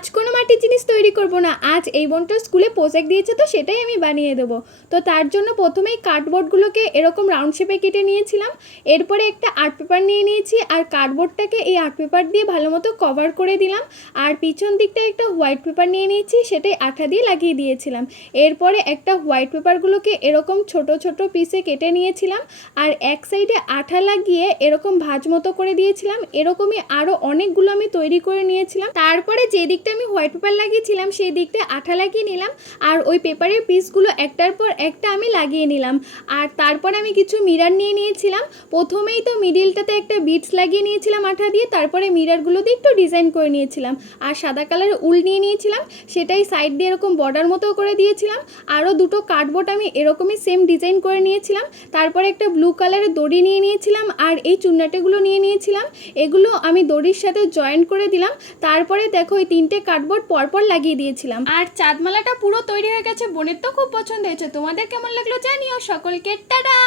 আজ কোনো মাটির জিনিস তৈরি করব না, আজ এই বোনটা স্কুলে প্রজেক্ট দিয়েছে তো সেটাই আমি বানিয়ে দেবো। তো তার জন্য প্রথমেই কার্ডবোর্ডগুলোকে এরকম রাউন্ড শেপে কেটে নিয়েছিলাম। এরপরে একটা আর্ট পেপার নিয়ে নিয়েছি আর কার্ডবোর্ডটাকে এই আর্ট পেপার দিয়ে ভালো মতো কভার করে দিলাম। আর পিছন দিকটা একটা হোয়াইট পেপার নিয়ে নিয়েছি, সেটাই আঠা দিয়ে লাগিয়ে দিয়েছিলাম। এরপরে একটা হোয়াইট পেপারগুলোকে এরকম ছোট ছোট পিসে কেটে নিয়েছিলাম আর এক সাইডে আঠা লাগিয়ে এরকম ভাঁজ মতো করে দিয়েছিলাম। এরকমই আরও অনেকগুলো আমি তৈরি করে নিয়েছিলাম। তারপরে যে দিকটা আমি হোয়াইট পেপার লাগিয়েছিলাম সেই দিকটা আঠা লাগিয়ে নিলাম আর ওই পেপারের পিসগুলো একটার পর একটা আমি লাগিয়ে নিলাম। আর তারপর আমি কিছু মিরর নিয়ে নিয়েছিলাম। প্রথমেই তো মিডিলটাতে একটা বিটস লাগিয়ে নিয়েছিলাম আঠা দিয়ে, তারপরে মিররগুলো দিয়ে একটু ডিজাইন করে নিয়েছিলাম। আর সাদা কালারের উল নিয়ে নিয়েছিলাম, সেটাই সাইড দিয়ে এরকম বর্ডার মতো করে দিয়েছিলাম। আরও দুটো কার্ডবোর্ড আমি এরকমই সেম ডিজাইন করে নিয়েছিলাম। তারপরে একটা ব্লু কালারের দড়ি নিয়ে নিয়েছিলাম আর এই চুন্নাটেগুলো নিয়ে নিয়েছিলাম, এগুলো আমি দড়ির সাথে জয়েন করে দিলাম। তারপরে দেখো ওই 3টে কার্ডবোর্ড পরপর লাগিয়ে দিয়েছিলাম। আর চাঁদমালাটা পুরো তৈরি হয়ে গেছে। বোনের তো খুব পছন্দ হয়েছে, তোমাদের কেমন লাগলো জানিও। সকলকে টাটা।